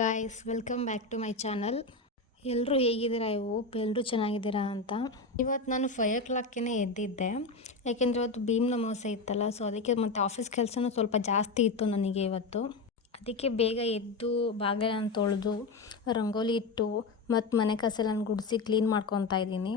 Guys welcome back to my channel ಎಲ್ಲರೂ ಹೇಗಿದ್ದೀರಾ? ಇವು ಎಲ್ಲರೂ ಚೆನ್ನಾಗಿದ್ದೀರಾ ಅಂತ. ಇವತ್ತು ನಾನು ಫೈವ್ ಓ ಕ್ಲಾಕ್ಗೆ ಎದ್ದಿದ್ದೆ. ಯಾಕೆಂದರೆ ಇವತ್ತು ಭೀಮ್ ಮೋಸ ಇತ್ತಲ್ಲ ಸೊ ಅದಕ್ಕೆ ಮತ್ತು ಆಫೀಸ್ ಕೆಲಸನೂ ಸ್ವಲ್ಪ ಜಾಸ್ತಿ ಇತ್ತು ನನಗೆ ಇವತ್ತು. ಅದಕ್ಕೆ ಬೇಗ ಎದ್ದು ಬಾಗಿಲನ್ನು ತೊಳೆದು, ರಂಗೋಲಿ ಇಟ್ಟು, ಮತ್ತು ಮನೆ ಕಸಲನ್ನು ಗುಡಿಸಿ ಕ್ಲೀನ್ ಮಾಡ್ಕೊತಾ ಇದ್ದೀನಿ.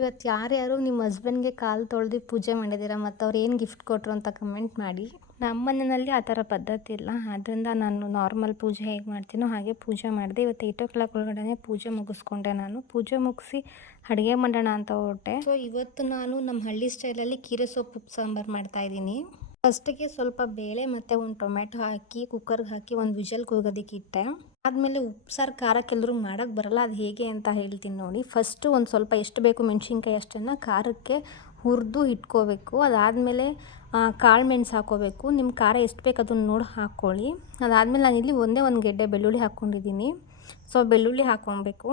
ಇವತ್ತು ಯಾರ್ಯಾರು ನಿಮ್ಮ ಹಸ್ಬೆಂಡ್ಗೆ ಕಾಲು ತೊಳೆದು ಪೂಜೆ ಮಾಡಿದ್ದೀರಾ ಮತ್ತು ಅವ್ರು ಏನು ಗಿಫ್ಟ್ ಕೊಟ್ಟರು ಅಂತ ಕಮೆಂಟ್ ಮಾಡಿ. ನಮ್ಮ ಮನೆಯಲ್ಲಿ ಆ ಥರ ಪದ್ಧತಿ ಇಲ್ಲ. ಆದ್ದರಿಂದ ನಾನು ನಾರ್ಮಲ್ ಪೂಜೆ ಹೇಗೆ ಮಾಡ್ತೀನೋ ಹಾಗೆ ಪೂಜೆ ಮಾಡಿದೆ. ಇವತ್ತು ಏಯ್ಟ್ ಓ ಕ್ಲಾಕ್ ಒಳಗಡೆ ಪೂಜೆ ಮುಗಿಸ್ಕೊಂಡೆ ನಾನು. ಪೂಜೆ ಮುಗಿಸಿ ಅಡುಗೆ ಮಾಡೋಣ ಅಂತ ಹೊರಟೆ. ಸೊ ಇವತ್ತು ನಾನು ನಮ್ಮ ಹಳ್ಳಿ ಸ್ಟೈಲಲ್ಲಿ ಕೀರೆ ಸೊಪ್ಪು, ಸಾಂಬಾರು ಮಾಡ್ತಾಯಿದ್ದೀನಿ ಫಸ್ಟಿಗೆ ಸ್ವಲ್ಪ ಬೇಳೆ ಮತ್ತು ಒಂದು ಟೊಮೆಟೊ ಹಾಕಿ ಕುಕ್ಕರ್ಗೆ ಹಾಕಿ ಒಂದು ವಿಜಲ್ ಕೂಗೋದಕ್ಕೆ ಇಟ್ಟೆ. ಆದಮೇಲೆ ಉಪ್ಸಾರು ಖಾರ ಕೆಲವ್ರಿಗೆ ಮಾಡೋಕ್ಕೆ ಬರಲ್ಲ. ಅದು ಹೇಗೆ ಅಂತ ಹೇಳ್ತೀನಿ ನೋಡಿ. ಫಸ್ಟು ಒಂದು ಸ್ವಲ್ಪ ಎಷ್ಟು ಬೇಕು ಮೆಣಸಿನ್ಕಾಯಿ ಅಷ್ಟನ್ನು ಖಾರಕ್ಕೆ ಹುರಿದು ಇಟ್ಕೋಬೇಕು. ಅದಾದಮೇಲೆ ಕಾಳು ಮೆಣಸು ಹಾಕ್ಕೋಬೇಕು ನಿಮ್ಮ ಖಾರ ಎಷ್ಟು ಬೇಕು ಅದನ್ನು ನೋಡಿ ಹಾಕ್ಕೊಳ್ಳಿ ಅದಾದಮೇಲೆ ಇಲ್ಲಿ ಒಂದೇ ಒಂದು ಗೆಡ್ಡೆ ಬೆಳ್ಳುಳ್ಳಿ ಹಾಕ್ಕೊಂಡಿದ್ದೀನಿ ಸೊ, ಬೆಳ್ಳುಳ್ಳಿ ಹಾಕ್ಕೊಬೇಕು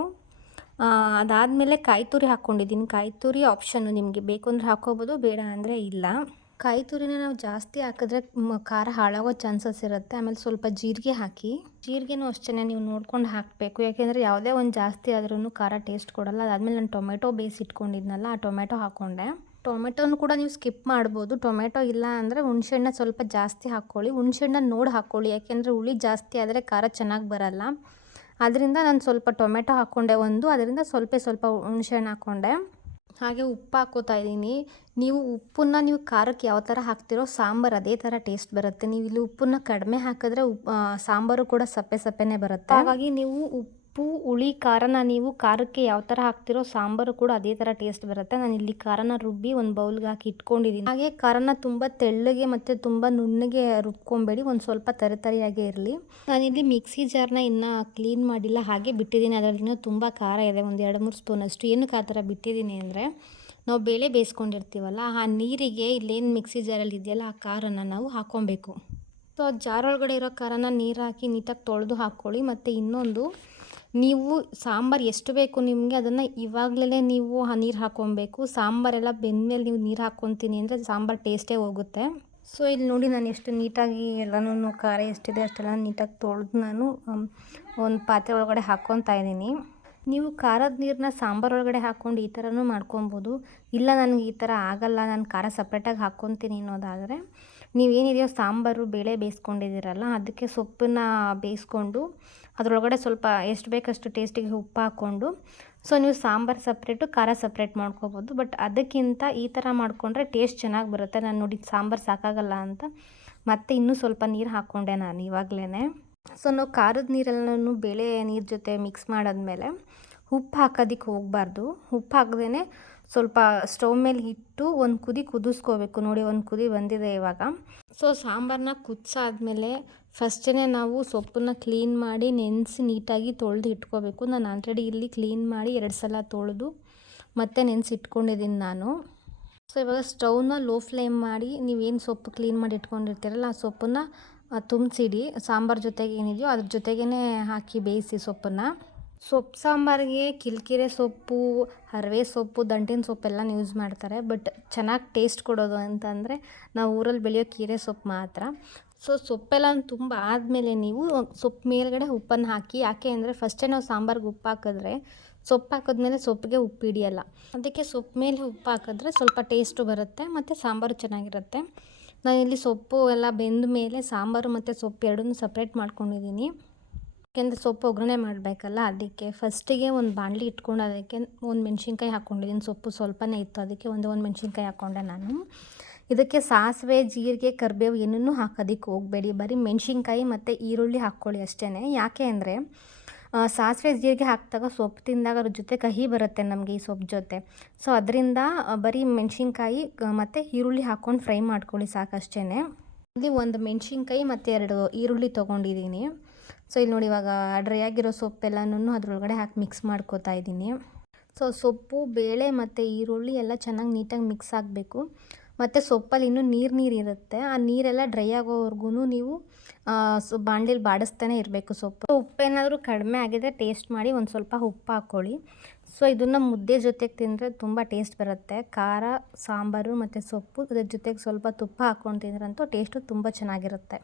ಅದಾದಮೇಲೆ ಕಾಯಿ ತುರಿ ಹಾಕ್ಕೊಂಡಿದ್ದೀನಿ ಕಾಯಿ ತುರಿ ಆಪ್ಷನ್ನು ನಿಮಗೆ ಬೇಕು ಅಂದರೆ ಹಾಕ್ಕೋಬೋದು ಬೇಡ ಅಂದರೆ ಇಲ್ಲ. ಕಾಯಿ ತುರಿನ ನಾವು ಜಾಸ್ತಿ ಹಾಕಿದ್ರೆ ಖಾರ ಹಾಳಾಗೋ ಚಾನ್ಸಸ್ ಇರುತ್ತೆ. ಆಮೇಲೆ ಸ್ವಲ್ಪ ಜೀರಿಗೆ ಹಾಕಿ. ಜೀರಿಗೆನೂ ಅಷ್ಟೇ ನೀವು ನೋಡ್ಕೊಂಡು ಹಾಕಬೇಕು. ಯಾಕೆಂದರೆ ಯಾವುದೇ ಒಂದು ಜಾಸ್ತಿ ಆದ್ರೂ ಖಾರ ಟೇಸ್ಟ್ ಕೊಡಲ್ಲ. ಅದಾದಮೇಲೆ ನಾನು ಟೊಮೆಟೊ ಬೇಸ್ ಇಟ್ಕೊಂಡಿದ್ನಲ್ಲ, ಆ ಟೊಮೆಟೊ ಹಾಕ್ಕೊಂಡೆ ಟೊಮೆಟೊನು ಕೂಡ ನೀವು ಸ್ಕಿಪ್ ಮಾಡ್ಬೋದು. ಟೊಮೆಟೊ ಇಲ್ಲ ಅಂದರೆ ಹುಣ್ಸೆಹಣ್ಣ ಸ್ವಲ್ಪ ಜಾಸ್ತಿ ಹಾಕ್ಕೊಳ್ಳಿ. ಹುಣ್ಸೆಹಣ್ಣ ನೋಡಿ ಹಾಕ್ಕೊಳ್ಳಿ. ಯಾಕೆಂದರೆ ಹುಳಿ ಜಾಸ್ತಿ ಆದರೆ ಖಾರ ಚೆನ್ನಾಗಿ ಬರಲ್ಲ. ಅದರಿಂದ ನಾನು ಸ್ವಲ್ಪ ಟೊಮೆಟೊ ಹಾಕ್ಕೊಂಡೆ ಒಂದು. ಅದರಿಂದ ಸ್ವಲ್ಪ ಸ್ವಲ್ಪ ಹುಣ್ಸೆಹಣ್ಣು ಹಾಕ್ಕೊಂಡೆ. ಹಾಗೆ ಉಪ್ಪು ಹಾಕೋತಾ ಇದ್ದೀನಿ. ನೀವು ಉಪ್ಪನ್ನ ನೀವು ಖಾರಕ್ಕೆ ಯಾವ ಥರ ಹಾಕ್ತಿರೋ ಸಾಂಬಾರು ಅದೇ ಥರ ಟೇಸ್ಟ್ ಬರುತ್ತೆ. ನೀವು ಇಲ್ಲಿ ಉಪ್ಪನ್ನ ಕಡಿಮೆ ಹಾಕಿದ್ರೆ ಉಪ್ ಸಾಂಬಾರು ಕೂಡ ಸಪ್ಪೆ ಸಪ್ಪೆನೇ ಬರುತ್ತೆ. ಹಾಗಾಗಿ ನೀವು ಉಪ್ಪು ಉಪ್ಪು, ಹುಳಿ, ಖಾರನ ನೀವು ಖಾರಕ್ಕೆ ಯಾವ ಥರ ಹಾಕ್ತಿರೋ ಸಾಂಬಾರು ಕೂಡ ಅದೇ ಥರ ಟೇಸ್ಟ್ ಬರುತ್ತೆ. ನಾನು ಇಲ್ಲಿ ಖಾರನ ರುಬ್ಬಿ ಒಂದು ಬೌಲ್ಗೆ ಹಾಕಿ ಇಟ್ಕೊಂಡಿದ್ದೀನಿ ಹಾಗೆ ಖಾರನ ತುಂಬ ತೆಳ್ಳಗೆ ಮತ್ತು ತುಂಬ ನುಣ್ಣಗೆ ರುಬ್ಕೊಬೇಡಿ. ಒಂದು ಸ್ವಲ್ಪ ತರಿತರಿಯಾಗೇ ಇರಲಿ. ನಾನಿಲ್ಲಿ ಮಿಕ್ಸಿ ಜಾರ್ನ ಇನ್ನೂ ಕ್ಲೀನ್ ಮಾಡಿಲ್ಲ, ಹಾಗೆ ಬಿಟ್ಟಿದ್ದೀನಿ ಅದರಲ್ಲಿ ಇನ್ನೂ ತುಂಬ ಖಾರ ಇದೆ. ಒಂದು ಎರಡು ಮೂರು ಸ್ಪೂನ್ ಅಷ್ಟು. ಏನಕ್ಕೆ ಆ ಥರ ಬಿಟ್ಟಿದ್ದೀನಿ ಅಂದರೆ, ನಾವು ಬೇಳೆ ಬೇಯಿಸ್ಕೊಂಡಿರ್ತೀವಲ್ಲ, ಆ ನೀರಿಗೆ ಇಲ್ಲೇನು ಮಿಕ್ಸಿ ಜಾರಲ್ಲಿ ಇದೆಯಲ್ಲ ಆ ಖಾರನ ನಾವು ಹಾಕ್ಕೊಬೇಕು. ಸೊ ಜಾರೊಳಗಡೆ ಇರೋ ಖಾರನ ನೀರು ಹಾಕಿ ನೀಟಾಗಿ ತೊಳೆದು ಹಾಕ್ಕೊಳ್ಳಿ ಮತ್ತು ಇನ್ನೊಂದು ನೀವು ಸಾಂಬಾರು ಎಷ್ಟು ಬೇಕು ನಿಮಗೆ, ಅದನ್ನು ಇವಾಗಲೇ ನೀವು ಆ ನೀರು ಹಾಕ್ಕೊಬೇಕು ಸಾಂಬಾರೆಲ್ಲ ಬೆಂದಮೇಲೆ ನೀವು ನೀರು ಹಾಕ್ಕೊತೀನಿ ಅಂದರೆ ಸಾಂಬಾರು ಟೇಸ್ಟೇ ಹೋಗುತ್ತೆ. ಸೊ ಇಲ್ಲಿ ನೋಡಿ ನಾನು ಎಷ್ಟು ನೀಟಾಗಿ ಎಲ್ಲನೂ ಖಾರ ಎಷ್ಟಿದೆ ಅಷ್ಟೆಲ್ಲ ನೀಟಾಗಿ ತೊಳೆದು ನಾನು ಒಂದು ಪಾತ್ರೆ ಒಳಗಡೆ ಹಾಕ್ಕೊತಾ ಇದ್ದೀನಿ. ನೀವು ಖಾರದ ನೀರನ್ನ ಸಾಂಬಾರು ಒಳಗಡೆ ಹಾಕ್ಕೊಂಡು ಈ ಥರನೂ ಮಾಡ್ಕೊಬೋದು. ಇಲ್ಲ ನನಗೆ ಈ ಥರ ಆಗಲ್ಲ, ನಾನು ಖಾರ ಸಪ್ರೇಟಾಗಿ ಹಾಕ್ಕೊತೀನಿ ಅನ್ನೋದಾದರೆ ನೀವೇನಿದೆಯೋ ಸಾಂಬಾರು, ಬೇಳೆ ಬೇಯಿಸ್ಕೊಂಡಿದ್ದೀರಲ್ಲ, ಅದಕ್ಕೆ ಸೊಪ್ಪನ್ನ ಬೇಯಿಸ್ಕೊಂಡು, ಅದರೊಳಗಡೆ ಸ್ವಲ್ಪ ಎಷ್ಟು ಬೇಕಷ್ಟು ಟೇಸ್ಟಿಗೆ ಉಪ್ಪು ಹಾಕ್ಕೊಂಡು ಸೊ ನೀವು ಸಾಂಬಾರು ಸಪ್ರೇಟು ಖಾರ ಸಪ್ರೇಟ್ ಮಾಡ್ಕೋಬೋದು. ಬಟ್ ಅದಕ್ಕಿಂತ ಈ ಥರ ಮಾಡಿಕೊಂಡ್ರೆ ಟೇಸ್ಟ್ ಚೆನ್ನಾಗಿ ಬರುತ್ತೆ. ನಾನು ನೋಡಿ ಸಾಂಬಾರು ಸಾಕಾಗಲ್ಲ ಅಂತ. ಮತ್ತೆ ಇನ್ನೂ ಸ್ವಲ್ಪ ನೀರು ಹಾಕ್ಕೊಂಡೆ ನಾನು ಇವಾಗಲೇ ಸೊ ನಾವು ಖಾರದ ನೀರೆಲ್ಲನೂ ಬೇಳೆ ನೀರು ಜೊತೆ ಮಿಕ್ಸ್ ಮಾಡಾದ್ಮೇಲೆ ಉಪ್ಪು ಹಾಕೋದಕ್ಕೆ ಹೋಗಬಾರ್ದು. ಉಪ್ಪು ಹಾಕ್ದೇ ಸ್ವಲ್ಪ ಸ್ಟವ್ ಮೇಲೆ ಇಟ್ಟು ಒಂದು ಕುದಿ ಕುದಿಸ್ಕೋಬೇಕು. ನೋಡಿ, ಒಂದು ಕುದಿ ಬಂದಿದೆ ಇವಾಗ. ಸೊ ಸಾಂಬಾರನ್ನ ಕುದಿಸಾದ್ಮೇಲೆ ಫಸ್ಟೇ ನಾವು ಸೊಪ್ಪನ್ನ ಕ್ಲೀನ್ ಮಾಡಿ ನೆನೆಸಿ ನೀಟಾಗಿ ತೊಳೆದು ಇಟ್ಕೋಬೇಕು. ನಾನು ಆಲ್ರೆಡಿ ಇಲ್ಲಿ ಕ್ಲೀನ್ ಮಾಡಿ ಎರಡು ಸಲ ತೊಳೆದು ಮತ್ತೆ ನೆನೆಸಿ ಇಟ್ಕೊಂಡಿದ್ದೀನಿ ನಾನು. ಸೊ ಇವಾಗ ಸ್ಟವ್ನ ಲೋ ಫ್ಲೇಮ್ ಮಾಡಿ ನೀವೇನು ಸೊಪ್ಪು ಕ್ಲೀನ್ ಮಾಡಿ ಇಟ್ಕೊಂಡಿರ್ತೀರಲ್ಲ, ಆ ಸೊಪ್ಪನ್ನು ತುಂಬಿಸಿಡಿ. ಸಾಂಬಾರು ಜೊತೆಗೆ ಏನಿದೆಯೋ ಅದ್ರ ಜೊತೆಗೇ ಹಾಕಿ ಬೇಯಿಸಿ ಸೊಪ್ಪನ್ನು. ಸೊಪ್ಪು, ಸಾಂಬಾರಿಗೆ ಕಿಲ್ಕಿರೆ ಸೊಪ್ಪು, ಹರವೆ ಸೊಪ್ಪು, ದಂಟಿನ ಸೊಪ್ಪೆಲ್ಲ ಯೂಸ್ ಮಾಡ್ತಾರೆ. ಬಟ್ ಚೆನ್ನಾಗಿ ಟೇಸ್ಟ್ ಕೊಡೋದು ಅಂತಂದರೆ ನಾವು ಊರಲ್ಲಿ ಬೆಳೆಯೋ ಕೀರೆ ಸೊಪ್ಪು ಮಾತ್ರ. ಸೊ ಸೊಪ್ಪೆಲ್ಲ ತುಂಬ ಆದಮೇಲೆ ನೀವು ಸೊಪ್ಪು ಮೇಲ್ಗಡೆ ಉಪ್ಪನ್ನು ಹಾಕಿ, ಯಾಕೆ ಅಂದರೆ ಫಸ್ಟೇ ನಾವು ಸಾಂಬಾರ್ಗೆ ಉಪ್ಪು ಹಾಕಿದ್ರೆ ಸೊಪ್ಪು ಹಾಕಿದ್ಮೇಲೆ ಸೊಪ್ಪಿಗೆ ಉಪ್ಪು ಹಿಡಿಯಲ್ಲ. ಅದಕ್ಕೆ ಸೊಪ್ಪು ಮೇಲೆ ಉಪ್ಪು ಹಾಕಿದ್ರೆ ಸ್ವಲ್ಪ ಟೇಸ್ಟು ಬರುತ್ತೆ ಮತ್ತು ಸಾಂಬಾರು ಚೆನ್ನಾಗಿರುತ್ತೆ. ನಾನಿಲ್ಲಿ ಸೊಪ್ಪು ಎಲ್ಲ ಬೆಂದ ಮೇಲೆ ಸಾಂಬಾರು ಮತ್ತು ಸೊಪ್ಪು ಎರಡನ್ನೂ ಸಪ್ರೇಟ್ ಮಾಡ್ಕೊಂಡಿದ್ದೀನಿ ಯಾಕೆಂದರೆ ಸೊಪ್ಪು ಒಗ್ಗರಣೆ ಮಾಡಬೇಕಲ್ಲ, ಅದಕ್ಕೆ ಫಸ್ಟಿಗೆ ಒಂದು ಬಾಣಲಿ ಇಟ್ಕೊಂಡು ಅದಕ್ಕೆ ಒಂದು ಮೆಣಸಿನ್ಕಾಯಿ ಹಾಕ್ಕೊಂಡಿದ್ದೀನಿ ಸೊಪ್ಪು ಸ್ವಲ್ಪನೇ ಇತ್ತು, ಅದಕ್ಕೆ ಒಂದು ಒಂದು ಮೆಣಸಿನ್ಕಾಯಿ ಹಾಕ್ಕೊಂಡೆ ನಾನು. ಇದಕ್ಕೆ ಸಾಸಿವೆ, ಜೀರಿಗೆ, ಕರಿಬೇವು ಏನನ್ನೂ ಹಾಕೋದಕ್ಕೆ ಹೋಗಬೇಡಿ. ಬರೀ ಮೆಣಸಿನ್ಕಾಯಿ ಮತ್ತು ಈರುಳ್ಳಿ ಹಾಕ್ಕೊಳ್ಳಿ ಅಷ್ಟೇ ಯಾಕೆ ಅಂದರೆ ಸಾಸಿವೆ, ಜೀರಿಗೆ ಹಾಕಿದಾಗ ಸೊಪ್ಪು ತಿಂದಾಗ ಅದ್ರ ಜೊತೆ ಕಹಿ ಬರುತ್ತೆ ನಮಗೆ ಈ ಸೊಪ್ಪು ಜೊತೆ. ಸೊ ಅದರಿಂದ ಬರೀ ಮೆಣಸಿನ್ಕಾಯಿ ಮತ್ತು ಈರುಳ್ಳಿ ಹಾಕ್ಕೊಂಡು ಫ್ರೈ ಮಾಡ್ಕೊಳ್ಳಿ ಸಾಕಷ್ಟೇ ಇಲ್ಲಿ ಒಂದು ಮೆಣಸಿನ್ಕಾಯಿ ಮತ್ತು ಎರಡು ಈರುಳ್ಳಿ ತೊಗೊಂಡಿದ್ದೀನಿ ಸೊ ಇಲ್ಲಿ ನೋಡಿ ಇವಾಗ ಡ್ರೈ ಆಗಿರೋ ಸೊಪ್ಪೆಲ್ಲನೂ ಅದರೊಳಗಡೆ ಹಾಕಿ ಮಿಕ್ಸ್ ಮಾಡ್ಕೋತಾ ಇದ್ದೀನಿ. ಸೊ ಸೊಪ್ಪು, ಬೇಳೆ ಮತ್ತು ಈರುಳ್ಳಿ ಎಲ್ಲ ಚೆನ್ನಾಗಿ ನೀಟಾಗಿ ಮಿಕ್ಸ್ ಆಗಬೇಕು. ಮತ್ತು ಸೊಪ್ಪಲ್ಲಿ ಇನ್ನೂ ನೀರು ನೀರು ಇರುತ್ತೆ. ಆ ನೀರೆಲ್ಲ ಡ್ರೈ ಆಗೋವರೆಗೂ ನೀವು ಸೊ, ಬಾಣಲಿಲಿ ಬಾಡಿಸ್ತಾನೆ ಇರಬೇಕು ಸೊಪ್ಪು. ಉಪ್ಪೇನಾದರೂ ಕಡಿಮೆ ಆಗಿದೆ ಟೇಸ್ಟ್ ಮಾಡಿ ಒಂದು ಸ್ವಲ್ಪ ಉಪ್ಪು ಹಾಕ್ಕೊಳ್ಳಿ ಸೊ ಇದನ್ನು ಮುದ್ದೆ ಜೊತೆಗೆ ತಿಂದರೆ ತುಂಬ ಟೇಸ್ಟ್ ಬರುತ್ತೆ. ಖಾರ, ಸಾಂಬಾರು ಮತ್ತು ಸೊಪ್ಪು ಅದ್ರ ಜೊತೆಗೆ ಸ್ವಲ್ಪ ತುಪ್ಪ ಹಾಕ್ಕೊಂಡು ತಿಂದ್ರಂತೂ ಟೇಸ್ಟು ತುಂಬ ಚೆನ್ನಾಗಿರುತ್ತೆ.